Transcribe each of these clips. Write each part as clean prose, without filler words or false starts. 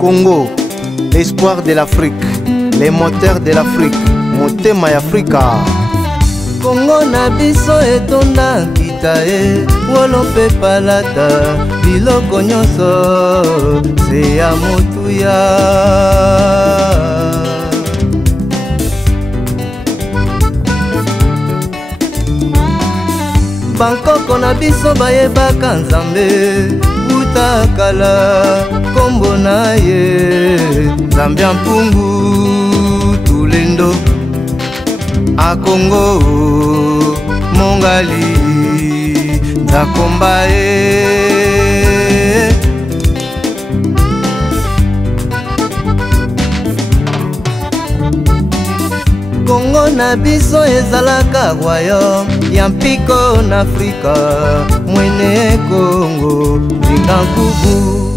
Congo, l'espoir de l'Afrique, les moteurs de l'Afrique, motema ya Afrika. Congo na biso etonda kita e, wolo pe palata, biloko nyonso, se ya motuya. Bankoko na biso bayebaka Nzambe, utakala kombo na ye, Nzambe ya mpungu tulendo. A Congo mongali nzakomba e. Congo na biso ezalaka royaume ya mpiko na Afrika, mwene Congo linga nkubu.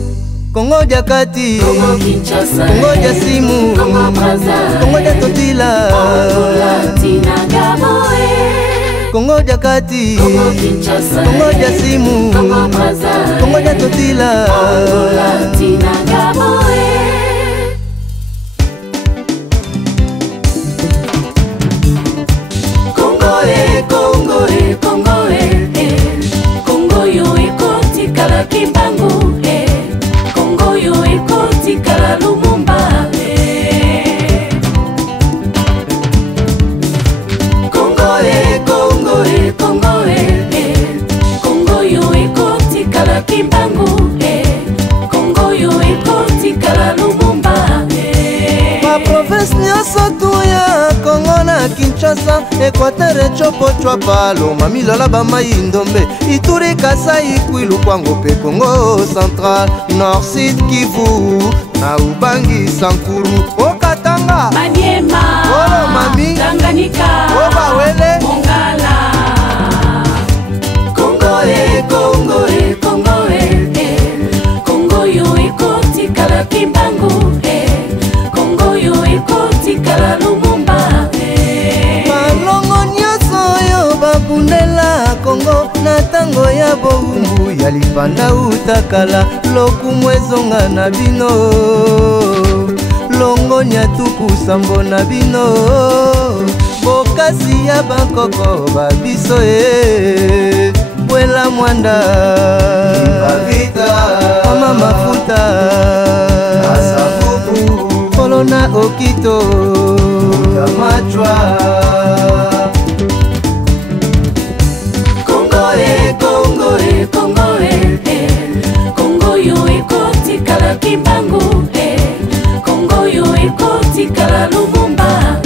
Congo dia kati, Congo Kinshasa, Congo dia simu, Congo Brazza, Congo dia totila, Angola, Tina Gabo, Congo dia kati, Congo Kinshasa, Congo dia simu, Congo Brazza, Congo dia totila, Angola, Tina Gabo, Congo Congo yo ekoti kala kimbangu Congo yo ekoti kala Lumumba Congo yo ekoti kala kimbangu Congo yo ekoti kala Lumumba. ma province nyonso tuya Congo na Kinshasa, Equateur Chopo Chwapa Loma Milola Bamai Ndombe, Ituri Kasai Kwilu Kwango pe Congo Central, Nord Sud Kivu na Ubangi Sankuru, Okatanga Maniema, Olo Mami, Tanganyika, Obawele, Mongala. Congo yo ekoti kala kimbangu Congo yo ekoti kala Lumumba malongo nyonso oyo babundela Congo na tango ya bowumbu ya lipanda utakala, lokumu ezonga na bino, longo nyatuku sambo na bino, bokasi ya bankoko babiso e, bwela mwanda mama mafuta kolona okito machwa. Congo yo ekoti kala kimbangu Congo yo ekoti kala Lumumba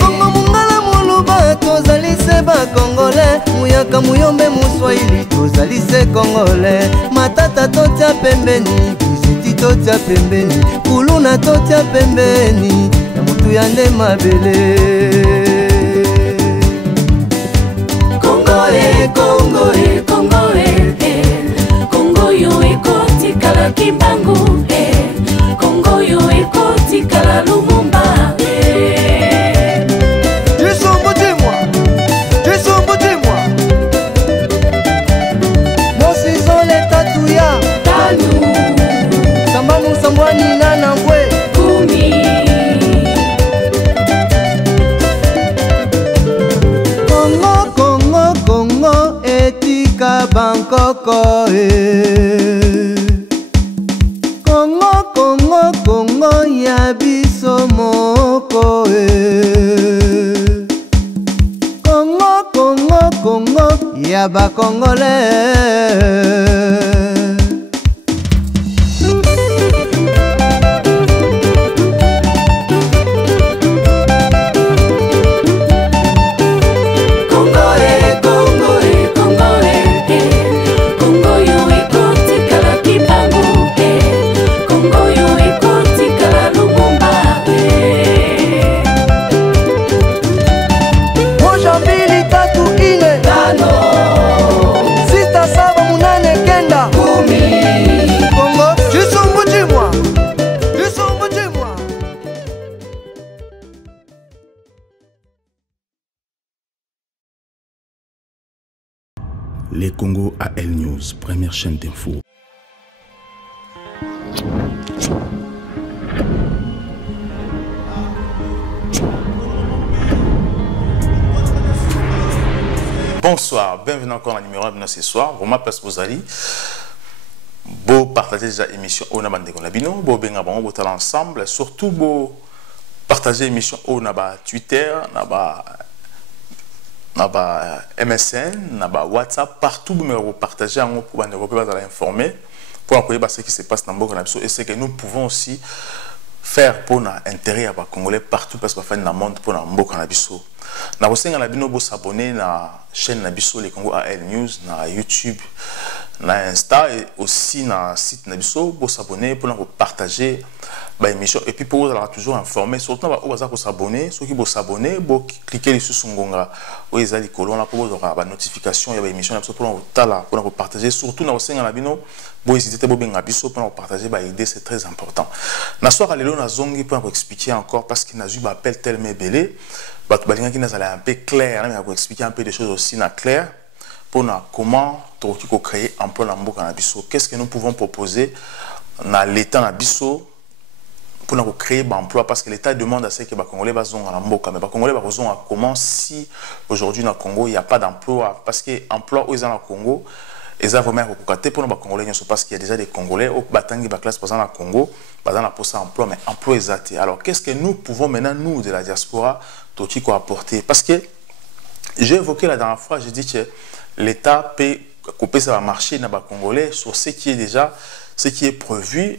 Kongo mungala muluba tozali se ba Congolais, muyaka muyombe muswahili tozali se Congolais, matata totia pembeni, bisiti totia pembeni, kuluna totia pembeni, na mutu ya nde mabele. Congo yo ekoti kala kimbangu Congo yo ekoti kala Lumumba Sambwani na nangwe kumi Congo etika bankoko Congo ya biso moko Congo ya bakongolais. Les Congo AL News, première chaîne d'info. Bonsoir, bienvenue encore dans le numéro 1 ce soir. Vraiment, place vous allez. Beau partager déjà l'émission au Nabandé Labino, beau benga bon beau ensemble, surtout beau partager l'émission au Naba Twitter, Naba MSN, Naba WhatsApp, partout vous partager en haut pour vous informer, pour accueillir ce qui se passe dans le et ce que nous pouvons aussi faire pour l'intérêt à Congolais partout parce qu'on fait dans le monde pour l'Amboka Nabiso. Nous avons s'abonner à la chaîne Nabiso, les Congo AL News, na YouTube, na Insta et aussi na le site Nabiso pour s'abonner, pour partager l'émission et puis pour vous avoir toujours informé. Surtout, vous s'abonner, ceux qui vont s'abonner, vous cliquez sur ce ngonga où ils ont les colonnes pour vous avoir la notification, il y a l'émission pour vous partager. Surtout, nous avons vous hésitez pour vous partager l'idée, c'est très important. Na soir à l'élo na zongi pour vous expliquer encore parce qu'il n'a eu appel tellement belé. Qui nous allait un peu clair, mais vous expliquer un peu des choses aussi na clair pour comment créer un emploi dans le Nabiso. Qu'est-ce que nous pouvons proposer dans l'État Nabiso pour nous créer un emploi parce que l'État demande à ce que les Congolais soient dans le mais les Congolais soient comment si aujourd'hui dans le Congo il n'y a pas d'emploi parce que l'emploi où ils sont dans le Congo ils ont vraiment recoupé pour les Congolais parce qu'il y a déjà des Congolais au batangi la classe dans le Congo dans la poste emploi mais emploi exact. Alors qu'est-ce que nous pouvons maintenant nous de la diaspora apporter parce que j'ai évoqué la dernière fois, j'ai dit que l'État peut couper ça marché dans les Congolais sur ce qui est déjà ce qui est prévu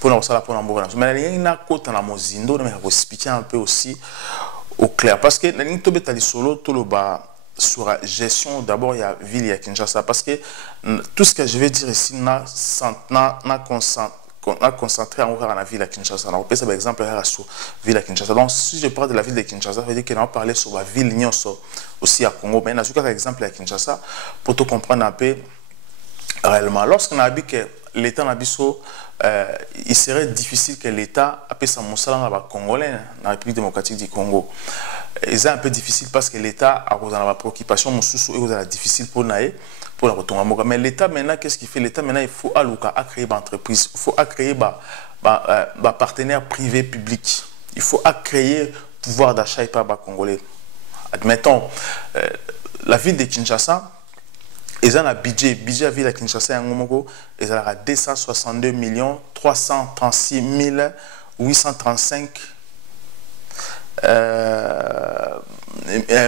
pour nous ça pour l'embourgeois. Mais il y a un côté dans la mozindo mais il faut expliquer un peu aussi au clair parce que la ligne tobetali solo tout le bas sur la gestion d'abord il y a ville il y a Kinshasa parce que tout ce que je vais dire ici n'a concentré en la ville de Kinshasa. On peut par exemple sur la ville de Kinshasa. Donc si je parle de la ville de Kinshasa, ça veut dire qu'on va parler sur la ville aussi à Congo. Mais dans un exemple à Kinshasa, pour te comprendre un peu réellement. Lorsqu'on a dit que l'État Nabiso, il serait difficile que l'État appelle sa moussala dans Congolais, dans la République démocratique du Congo. C'est un peu difficile parce que l'État a la préoccupation, c'est difficile pour naïe. Mais l'État maintenant, qu'est-ce qu'il fait? L'État maintenant, il faut créer une entreprise, il faut créer un partenaire privé-public, il faut créer pouvoir d'achat par les Congolais. Admettons, la ville de Kinshasa, ils ont un budget de la ville de Kinshasa, ils ont 262 336 835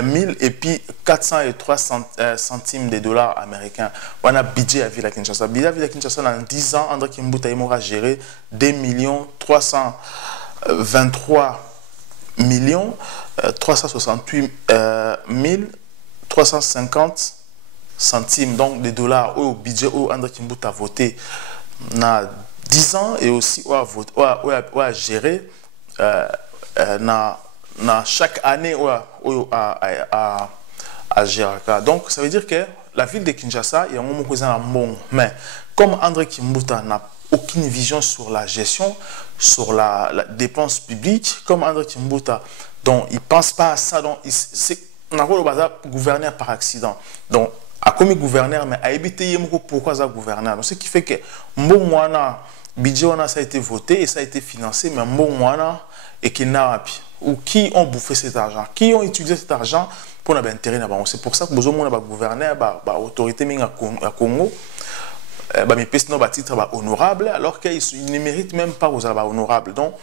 1000 et puis 403 centimes de dollars américains. On a budget à Ville Kinshasa. Budget à Ville Kinshasa dans 10 ans, André Kimbuta a géré 2 323 368 350 centimes donc de dollars au budget où André Kimbuta a voté dans 10 ans et aussi a géré dans chaque année à Géraka. Donc ça veut dire que la ville de Kinshasa, il y a un moment où bon, mais comme André Kimbuta n'a aucune vision sur la gestion, sur la dépense publique, comme André Kimbuta, donc il ne pense pas à ça, donc on a le gouverneur par accident. Donc, à comme gouverneur, mais à éviter pourquoi ça gouverneur. Donc ce qui fait que bon mois budget ça a été voté et ça a été financé, mais bon mois et qui n'a ou qui ont bouffé cet argent, qui ont utilisé cet argent pour avoir intérêt. C'est pour ça que besoin de gouverneur, l'autorité à Congo, mes personnes ont titre honorable, alors qu'ils ne méritent même pas aux honorables. Donc,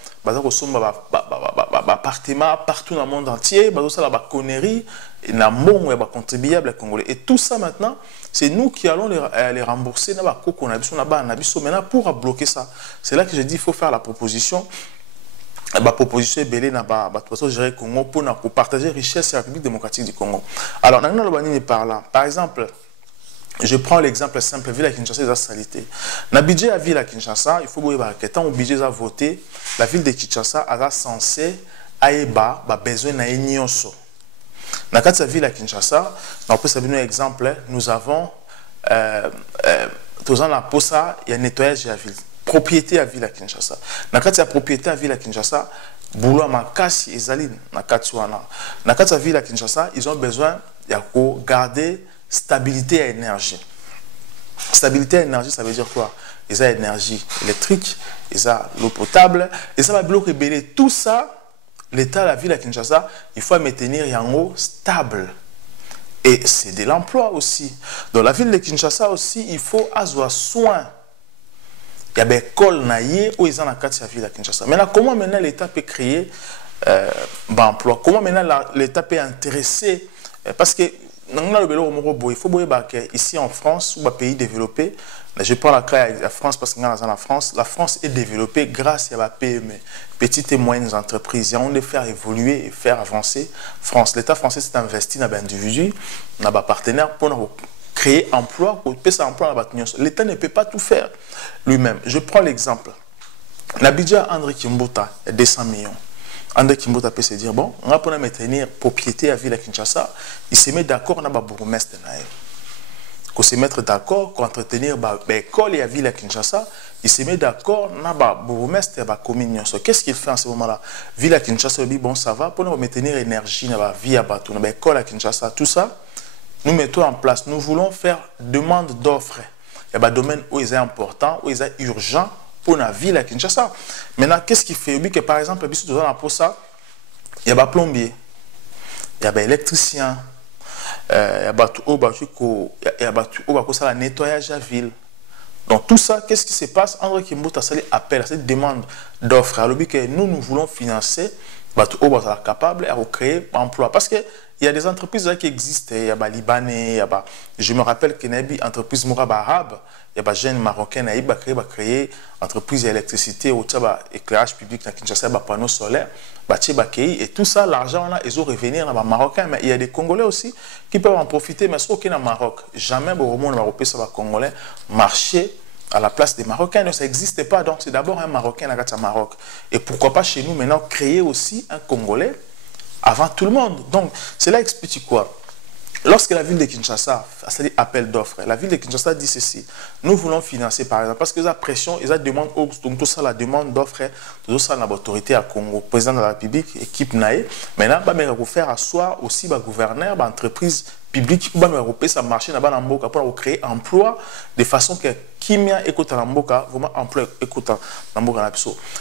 appartement partout dans le monde entier, conneries, et contribuables congolais. Et tout ça maintenant, c'est nous qui allons les rembourser maintenant pour bloquer ça. C'est là que je dis qu'il faut faire la proposition. La proposition est belle gérer Congo pour partager richesse et la République démocratique du Congo. Alors, par exemple, je prends l'exemple simple, la ville à Kinshasa, la salité. Dans le budget de la ville à Kinshasa, il faut voir que tant que le budget a voté, la ville de Kinshasa a censé avoir besoin d'un nyonso. Dans la ville à Kinshasa, on peut savoir un exemple, nous avons, il y a un nettoyage de la ville. Propriété à ville à Kinshasa. Dans la propriété à ville à Kinshasa, boulot makasi ezaline na katsuana. Dans la ville à Kinshasa, ils ont besoin de garder stabilité à énergie. Stabilité à énergie, ça veut dire quoi? ils ont énergie électrique, ils ont l'eau potable, ils ont bloc rebellé. Tout ça, l'État, la ville à Kinshasa, il faut maintenir en haut stable. Et c'est de l'emploi aussi. Dans la ville de Kinshasa aussi, il faut avoir soin. Il y a des écoles où ils ont la carte de la ville à Kinshasa. Maintenant, comment maintenant l'État peut créer l'emploi? Comment maintenant l'État peut intéresser? Parce que il faut voir ici en France, ou un pays développé, je prends la cas de la France parce que la France est développée grâce à la PME, petites et moyennes entreprises. On doit faire évoluer et faire avancer France. L'État français s'est investi dans des individus, dans des partenaires pour créer emploi, pour payer emploi. L'État ne peut pas tout faire lui-même. Je prends l'exemple. L'Abidjan André Kimbota, il y a 200 millions. André Kimbota peut se dire, bon, on va pour maintenir propriété à la ville de Kinshasa, il se met d'accord avec le bourgmestre. Qu'on se mette d'accord, qu'on entretenir l'école et la ville de Kinshasa, il se met d'accord avec le bourgmestre et la commune. Qu'est-ce qu'il fait en ce moment-là? La ville de Kinshasa, bon, ça va, pour nous maintenir l'énergie dans la vie à Batou, dans l'école à Kinshasa, tout ça, nous mettons en place. Nous voulons faire demande d'offres. Il y a des domaines où ils sont importants, où ils sont urgents pour la ville à Kinshasa. Maintenant, qu'est-ce qui fait? Que par exemple, pour ça, il y a des plombiers, il y a des électriciens, il y a des nettoyage de la ville. Donc tout ça, qu'est-ce qui se passe? André Kimbota appelle à cette demande d'offres. Alors que nous voulons financer, capable de créer un emploi. Parce qu'il y a des entreprises qui existent. Il y a des Libanais, je me rappelle qu'il y a des entreprises arabes, il y a des jeunes Marocains qui ont créé une entreprise d'électricité, éclairage public dans Kinshasa, des panneaux solaires, et tout ça, l'argent, ils ont revenir dans les Marocains. Mais il y a des Congolais aussi qui peuvent en profiter, mais sauf qu'au Maroc, jamais au monde européen, les Congolais marcher à la place des Marocains. Donc, ça n'existe pas. Donc, c'est d'abord un Marocain à Maroc. Et pourquoi pas chez nous, maintenant, créer aussi un Congolais avant tout le monde. Donc, cela explique quoi? Lorsque la ville de Kinshasa a fait appel d'offres, la ville de Kinshasa dit ceci: nous voulons financer par exemple, parce que la pression, ils ont demandé, donc tout ça, la demande d'offres, tout ça, l'autorité à Congo, président de la République, équipe NAE, maintenant, il va faire asseoir aussi le gouverneur, l'entreprise publique, pour ça marcher pour créer emploi de façon que Kimia écoute en Mboka, vraiment emploi écoute en Mboka.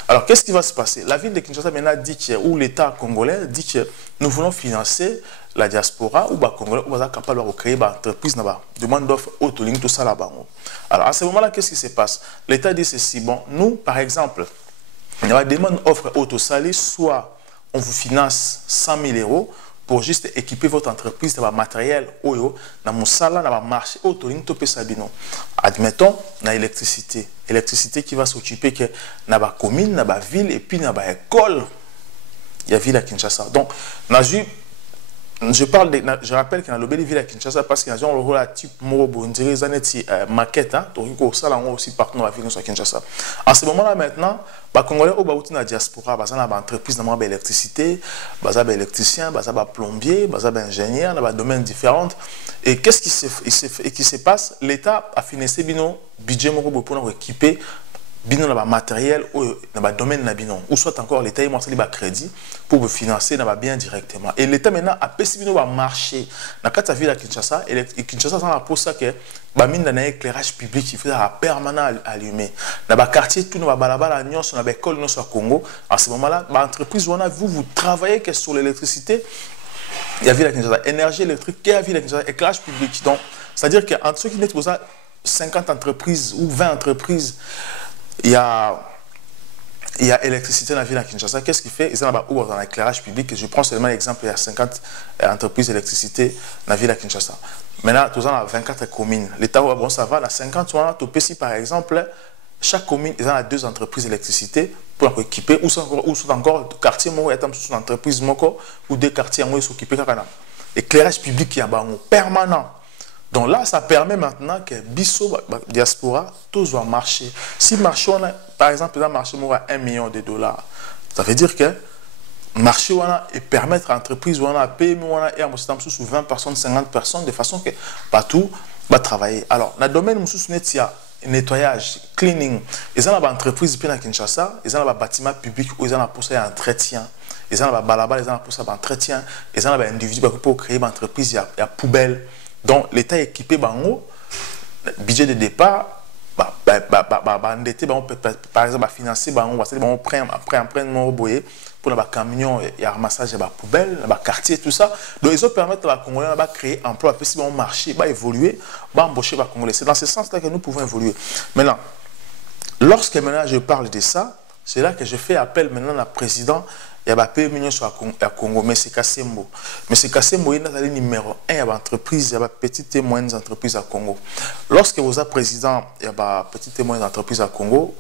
Alors, qu'est-ce qui va se passer? La ville de Kinshasa maintenant dit que, ou l'État congolais dit que nous voulons financer la diaspora ou les Congolais ou capable de créer une entreprise, demande d'offres, tout ça là-bas. Alors, à ce moment-là, qu'est-ce qui se passe? L'État dit ceci: bon, nous, par exemple, il y a une demande d'offres auto-salée, soit on vous finance 100 000 euros pour juste équiper votre entreprise de matériel, dans mon salaire, dans le marché, admettons, dans l'électricité. L'électricité qui va s'occuper de la commune, dans la ville et puis dans l'école. Il y a ville à Kinshasa. Donc, je rappelle qu'il y a le ville à Kinshasa parce qu'il y a un rôle type maquette, donc ça aussi partout dans la ville de Kinshasa. En ce moment-là, maintenant, les Congolais au dans la diaspora, ils ont des entreprises dans l'électricité, ils ont des électriciens, ils ont des plombiers, ils ont des ingénieurs dans des domaines différents. Et qu'est-ce qui se passe? L'État a financé un budget pour équiper bino na ba matériel ou na ba domaine na bino ou soit encore l'État il m'a crédit pour financer na ba bien directement. Et l'État maintenant a payé bino ba marché na kata ville à Kinshasa. Et Kinshasa ça a pour ça que ba mine na éclairage public il faut à permanent allumé na ba quartier tout na ba balabala nyonso na ba école nyonso à Congo. En ce moment-là ba entreprise wana vous travaillez que sur l'électricité. Il y a ville à Kinshasa énergie électrique qui a ville à Kinshasa éclairage public. Donc c'est-à-dire que entre ceux qui n'est pas 50 entreprises ou 20 entreprises. Il y a électricité dans la ville à Kinshasa. Qu'est-ce qu'il fait? Ils ont dans l'éclairage public. Je prends seulement l'exemple, il y a 50 entreprises d'électricité dans la ville à Kinshasa. Maintenant, tous en 24 communes. L'État, bon, ça va, dans 50, par exemple, chaque commune, ils ont 2 entreprises d'électricité pour équiper, ou sont encore quartier, il y a une entreprise ou 2 quartiers qui sont équipés. L'éclairage public qui est permanent. Donc là, ça permet maintenant que Bisso, diaspora, tout va marcher. Si le marché, par exemple, le marché à $1 million, ça veut dire que le marché et permettre à l'entreprise à PME et à 20 personnes, 50 personnes, de façon que partout va travailler. Alors, dans le domaine où il y a nettoyage, cleaning, ils ont une entreprise à Kinshasa, ils ont un bâtiment public où ils ont pour ça entretien. Ils ont un balaba, ils ont pour ça entretien, ils ont un individu pour créer une entreprise, il y a poubelle. Donc, l'État est équipé, le budget de départ, endetté par exemple financer on prend boyer pour les camions et ramassage des poubelles les quartiers tout ça donc ils ont permettre à Congolais de créer emploi puis si bon marché va évoluer va embaucher les Congolais c'est dans ce sens là que nous pouvons évoluer maintenant lorsque maintenant je parle de ça c'est là que je fais appel maintenant à président il y a peu millions sur à Congo mais c'est Kassembo il est numéro 1 il y a entreprise il y a petites et moyennes entreprises à Congo lorsque vous êtes président il y a petites et moyennes entreprises à Congo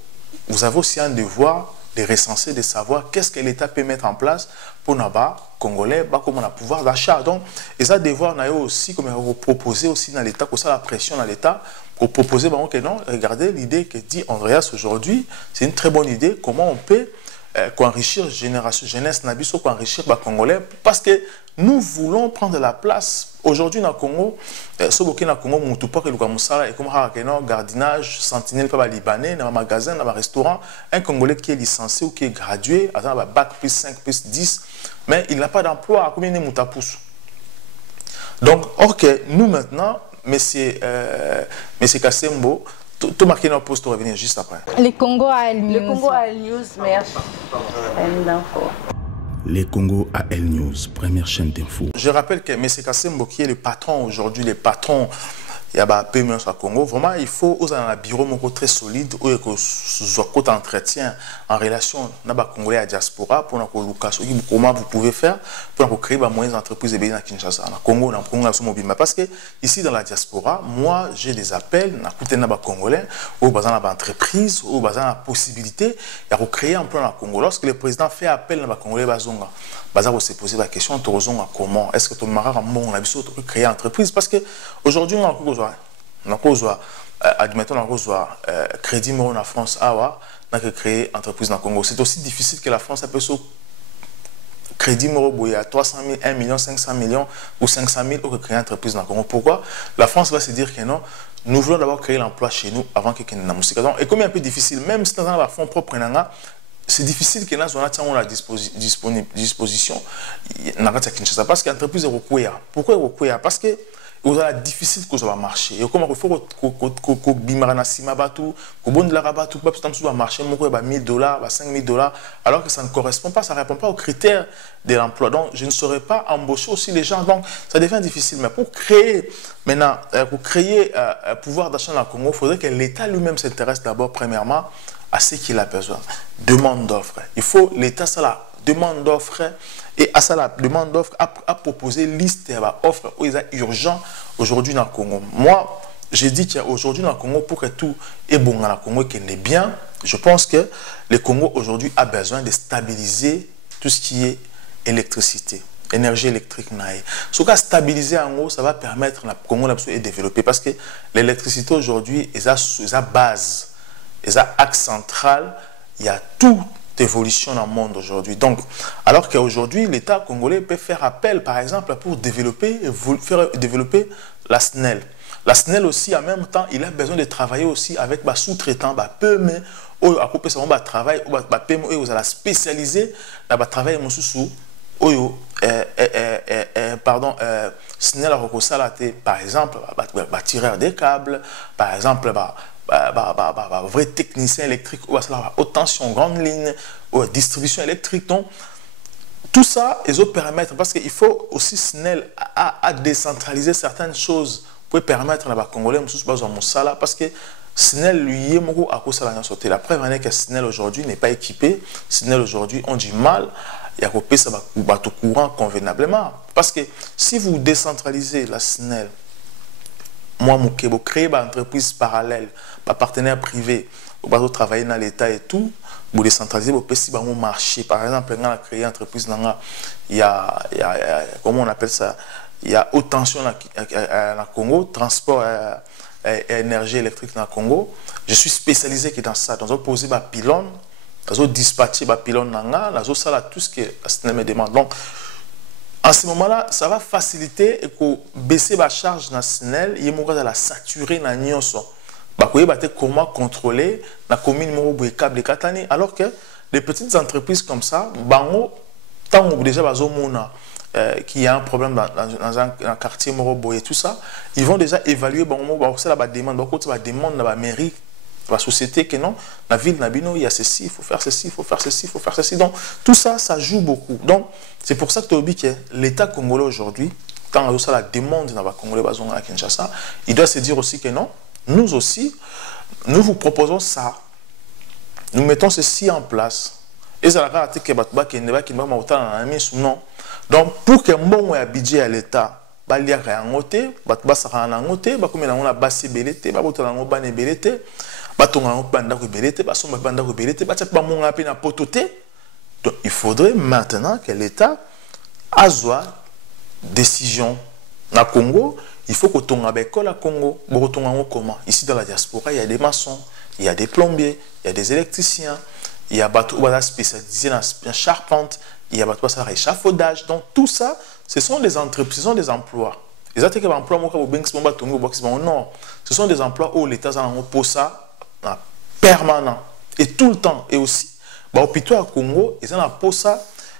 vous avez aussi un devoir de recenser de savoir qu'est-ce que l'État peut mettre en place pour nos Congolais comme on a pouvoir d'achat donc et ça devoir on a aussi comme vous proposer aussi dans l'État que ça la pression dans l'État pour proposer que non regardez l'idée que dit Andreas aujourd'hui c'est une très bonne idée comment on peut enrichir jeunesse nabiso enrichir les Congolais parce que nous voulons prendre la place aujourd'hui dans le Congo ce qui dans le Congo mutu pas que le musala et comme gardinage sentinelle pas libanais dans un magasin dans un restaurant un Congolais qui est licencié ou qui est gradué à un bac plus 5 plus 10 mais il n'a pas d'emploi à combien de mutapous donc or que nous maintenant monsieur Kassembo tout marqué dans le poste pour revenir juste après. Les Congo à El News. Le Congo à El News, merci. Les Congo à El News, première chaîne d'info. Je rappelle que M. Kassembo qui est le patron aujourd'hui, le patron il y a un peu au Congo, vraiment il faut aux un bureau très solide où il y a un entretien en relation avec les Congolais à la diaspora pour comment vous pouvez faire pour créer des moyennes entreprises de à Kinshasa, au Congo, mobile. Parce que ici dans la diaspora, moi j'ai des appels, les Congolais, où ils ont des entreprises, où ils ont la possibilité de créer un plan au Congo. Lorsque le président fait appel à les Congolais, ils se poser la question comment est-ce que tu as créé une entreprise parce qu'aujourd'hui on a admettons on crédit en France on a créé une entreprise dans le Congo c'est aussi difficile que la France peut se crédit à 300 000, 1 million, 500 millions ou 500 000 pour créer une entreprise dans le Congo. Pourquoi la France va se dire que non, nous voulons d'abord créer l'emploi chez nous avant que nous n'ayons et comme c'est un peu difficile, même si nous avons un fonds propre, c'est difficile que nous ayons la disposition parce que l'entreprise est recouverte. Pourquoi elle est recouverte? Parce que vous avez difficile que ça va marcher. Et comme il faut que Bimarana Sima Batou, que bon de la Rabatou, pas tout va marcher, $1 000, $5 000, alors que ça ne correspond pas, ça ne répond pas aux critères de l'emploi. Donc, je ne saurais pas embaucher aussi les gens. Donc, ça devient difficile. Mais pour créer, maintenant, pour créer un pouvoir d'achat dans le Congo, il faudrait que l'État lui-même s'intéresse d'abord, premièrement, à ce qu'il a besoin. Demande d'offres. Il faut l'État, ça la demande d'offres et à ça la demande d'offres à proposer liste d'offres où il est urgent aujourd'hui dans le Congo. Moi, j'ai dit qu'aujourd'hui dans le Congo, pour que tout est bon dans le Congo et qu'il est bien, je pense que le Congo aujourd'hui a besoin de stabiliser tout ce qui est électricité, énergie électrique. Ce qui a stabilisé en gros, ça va permettre au Congo de développer parce que l'électricité aujourd'hui est sa base. Et ça, axe central, il y a toute évolution dans le monde aujourd'hui. Donc, alors qu'aujourd'hui, l'État congolais peut faire appel, par exemple, pour faire développer la SNEL. La SNEL aussi, en même temps, il a besoin de travailler aussi avec les sous-traitants, PME, à couper son travail, PME, vous allez spécialiser dans le travail pardon, SNEL par exemple, tireur des câbles, par exemple, vrai technicien électrique ou haute tension, grande ligne, ou distribution électrique. Donc, tout ça, ils ont permettre, parce qu'il faut aussi SNEL à décentraliser certaines choses pour permettre à la Congolais parce que SNEL lui est beaucoup à cause de la sauté. La preuve est que SNEL aujourd'hui n'est pas équipé. SNEL aujourd'hui ont du mal à couper ça bateau courant convenablement. Parce que si vous décentralisez la SNEL, moi, vous créez une entreprise parallèle, un partenaire privé, vous travailler dans l'État et tout, vous décentralisez, vous pouvez un marché. Par exemple, on a créé une entreprise, il y a, comment on appelle ça, il y a haute tension dans le Congo, transport et énergie électrique dans le Congo. Je suis spécialisé dans ça. Nous avons posé des pylônes, nous avons dispatché des pylônes, nous avons tout ce que la me demande. Donc, en ce moment-là, ça va faciliter et baisser la charge dans le SNEL et la saturer dans le comment contrôler la commune de câble Katani. Alors que les petites entreprises comme ça, tant déjà qu'il y a un problème dans un quartier et tout ça, ils vont déjà évaluer la demande dans la mairie la société que non, la ville Nabino, il y a ceci, il faut faire ceci, il faut faire ceci, il faut faire ceci. Donc, tout ça, ça joue beaucoup. Donc, c'est pour ça que tu as dit que l'État congolais aujourd'hui, quand ça la demande dans les Congolais à Kinshasa, il doit se dire aussi que non, nous aussi, nous vous proposons ça. Nous mettons ceci en place. Et ça va être que non. Donc, pour que mon budget à l'État, il y a un côté, il y a un côté, il y a un belete, il y a un belete, donc il faudrait maintenant que l'État ait décision. Dans le Congo, il faut que tu aies une école à Congo. Comment? Ici dans la diaspora, il y a des maçons, il y a des plombiers, il y a des électriciens, il y a des spécialisés dans la charpente, il y a des échafaudage. Donc tout ça, ce sont des entreprises, ce sont des emplois. Les emplois, non. Ce sont des emplois où l'État a un ça permanent. Et tout le temps. Et aussi, au hôpital à Congo, il y a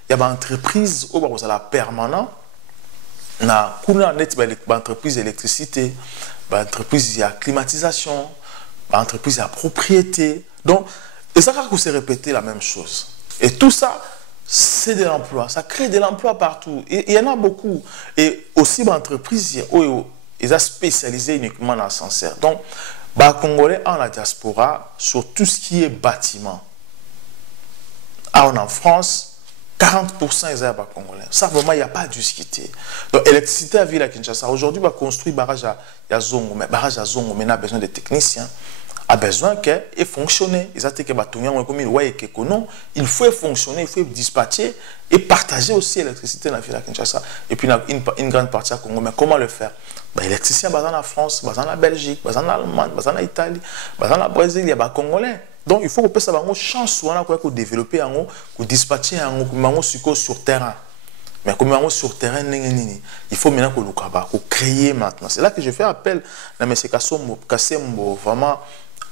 des entreprises où il y a permanent. Il y a des entreprises d'électricité, des entreprises de climatisation, des entreprises de propriété. Donc, et ça va se répéter la même chose. Et tout ça, c'est de l'emploi. Ça crée de l'emploi partout. Et il y en a beaucoup. Et aussi, des entreprises, ils sont spécialisées uniquement dans le sincère. Donc, les Congolais en la diaspora, sur tout ce qui est bâtiment. En France, 40% des arbres congolais. Ça, vraiment, il n'y a pas à discuter. Donc, l'électricité à ville à Kinshasa. Aujourd'hui, on va construire un barrage à Zongo. Mais barrage à Zongo, maintenant, a besoin de techniciens. A besoin qu'il fonctionne. Il faut fonctionner, il faut dispatcher et partager aussi l'électricité dans la ville à Kinshasa. Et puis, une grande partie à Congo. Mais comment le faire? L'électricien, dans la France, dans la Belgique, dans l'Allemagne, dans l'Italie, dans le Brésil, il y a des Congolais. Donc, il faut que ça ait une chance de développer, de dispatcher sur terrain. Mais comme sur terrain, il faut maintenant que créer maintenant. C'est là que je fais appel à M. Kassembo, vraiment,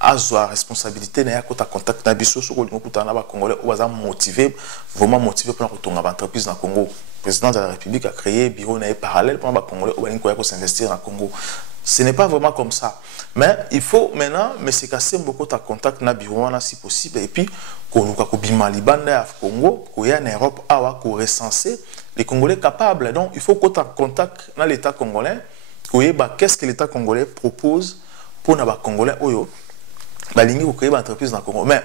à la responsabilité de contact avec les Congolais, motivé vraiment motivé pour retourner à l'entreprise dans le Congo. Le président de la République a créé un bureau parallèle pour les Congolais pour s'investir dans le Congo. Ce n'est pas vraiment comme ça. Mais il faut maintenant, M. Kassembo, beaucoup de contact avec le bureau si possible. Et puis, qu'on a Congo, qu'on y a en Europe, qu'on recenser les Congolais capables. Donc, il faut qu'on ait contact avec l'État congolais, qu'est-ce que l'État congolais propose pour les Congolais. Pour créer une entreprise dans le Congo. Mais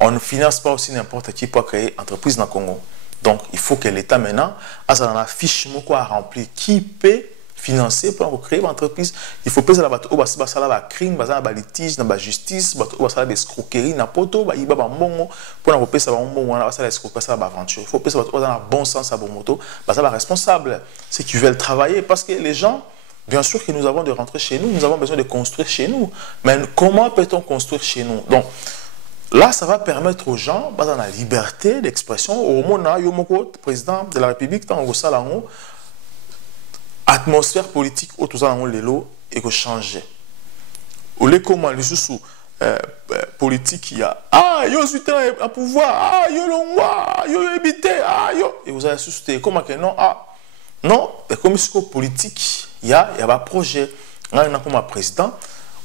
on ne finance pas aussi n'importe qui pour créer une entreprise dans le Congo. Donc, il faut que l'État maintenant a une fiche à remplir qui peut financer pour créer une entreprise. Il faut pas que la crime, la litige, la justice, la escroquerie, la poto, il faut il faut que dans bon sens à bon moto, responsable. C'est qu'ils veulent travailler parce que les gens. Bien sûr que nous avons de rentrer chez nous, nous avons besoin de construire chez nous. Mais comment peut-on construire chez nous? Donc, là, ça va permettre aux gens, dans la liberté d'expression, au moment où le président de la République, dans l'atmosphère politique, où tout ça, et que changer. Au lieu comment les sous politique, il y a yo soutien à pouvoir, yo l'ongwa, yo habité, yo. Et vous avez soutenu, comment que non, non, comme si politique, il y a un projet. Il y a comme un président,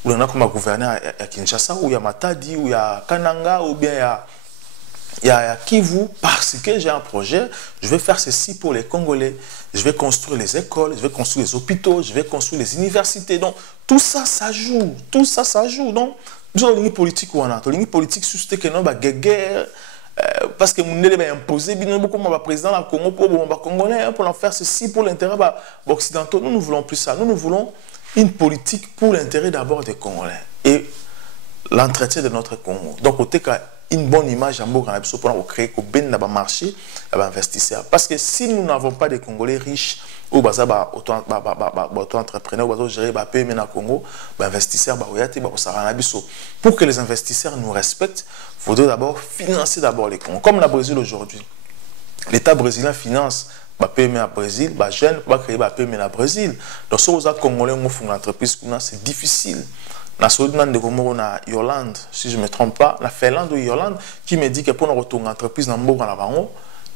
ou il y a comme un gouverneur à Kinshasa, ou il y a Matadi, ou il y a Kananga, ou bien il y a Kivu, parce que j'ai un projet, je vais faire ceci pour les Congolais. Je vais construire les écoles, je vais construire les hôpitaux, je vais construire les universités. Donc, tout ça, ça joue. Tout ça, ça joue. Donc, nous avons une politique où on a une politique sur ce que nous avons guerre. Parce que nous avons imposé beaucoup de président du Congo pour les Congolais, pour faire ceci, pour l'intérêt occidentaux. Nous ne voulons plus ça. Nous voulons une politique pour l'intérêt d'abord des Congolais et l'entretien de notre Congo. Donc, on a une bonne image pour créer un marché investisseurs. Parce que si nous n'avons pas des Congolais riches ou auto-entrepreneurs ou gérer PME dans le Congo, investisseurs, pour que les investisseurs nous respectent, il faudrait d'abord financer les Congos. Comme le Brésil aujourd'hui. L'État brésilien finance PME à Brésil, les jeunes pour créer PME à Brésil. Donc, si vous êtes Congolais qui font une entreprise, c'est difficile. Na Irlande, si je ne me trompe pas, la Finlande ou Irlande, qui me dit que pour nous retourner en entreprise dans le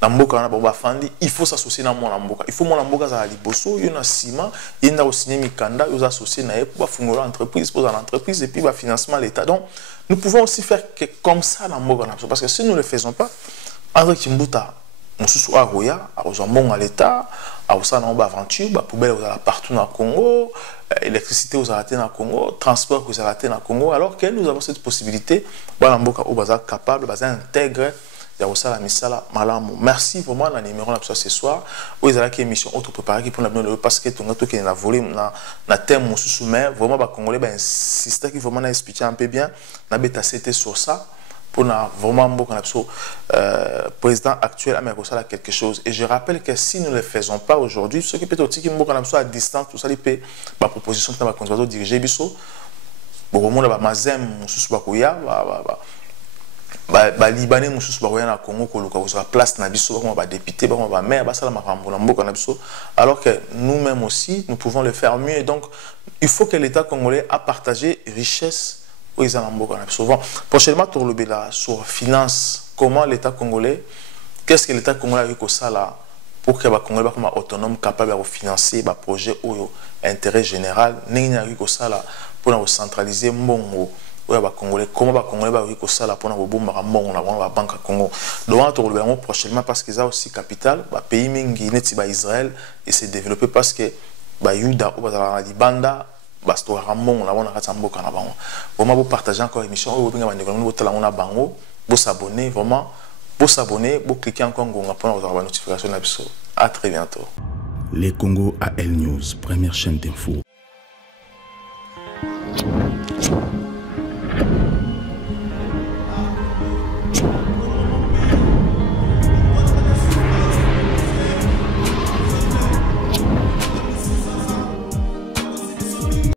na mboka wana ba fandi il faut s'associer na mwana mboka il faut mwana mboka za liboso yo na sima yenda osigner mikanda yo associer na ye pour fungola entreprise pour l'entreprise et puis ba financement l'état. Donc nous pouvons aussi faire comme ça na mboka na parce que si nous ne le faisons pas André Kimbuta mususu aroya azambonga l'état aosa na ba aventure ba poubelle aux partout na Congo, électricité aux arrêtés na Congo, transport aux arrêtés na Congo, alors que nous avons cette possibilité ba mboka au bazar capable baza intègre ya osala misala malamu. Merci vraiment na numéro na ce soir où ils allaient émission auto préparé pour la parce que ton to qui na volume na thème mususu mais vraiment ba congolais ba insister qui vraiment na expliquer un peu bien na beta c'était sur ça pour na vraiment beaucoup président actuel a quelque chose. Et je rappelle que si nous ne le faisons pas aujourd'hui, ce qui peut être aussi à distance, tout ça, il peut ma proposition de ma conservateur diriger biso bon monde ba mazem mususu ba kuya ba libanais mususu ba kuya na Congo ko luka ko place na biso ba député ba maire ba sala makambo na mboka na biso, alors que nous-mêmes aussi nous pouvons le faire mieux. Et donc il faut que l'État congolais a partagé richesse. Souvent, prochainement, sur finance, comment l'État congolais, qu'est-ce que l'État congolais a eu ça là pour que les Congolais soient autonomes, capables de financer des projets ou intérêt général, n'y a eu ça là pour centraliser Mbongo. Comment les Congolais ont eu ça là pour la Banque Congo. Donc, prochainement, parce qu'ils ont aussi capital, le pays Mingi, Israël, et s'est développé parce que Yuda ou Banda. Basto ramon la wana katsa mboka na bango vraiment vous partagez encore l'émission vous benga bandeko vous tala on bango vous s'abonner vraiment vous s'abonner vous cliquer encore ngonga pour avoir la notification na biso. À très bientôt. Les Congo AL News, première chaîne d'info.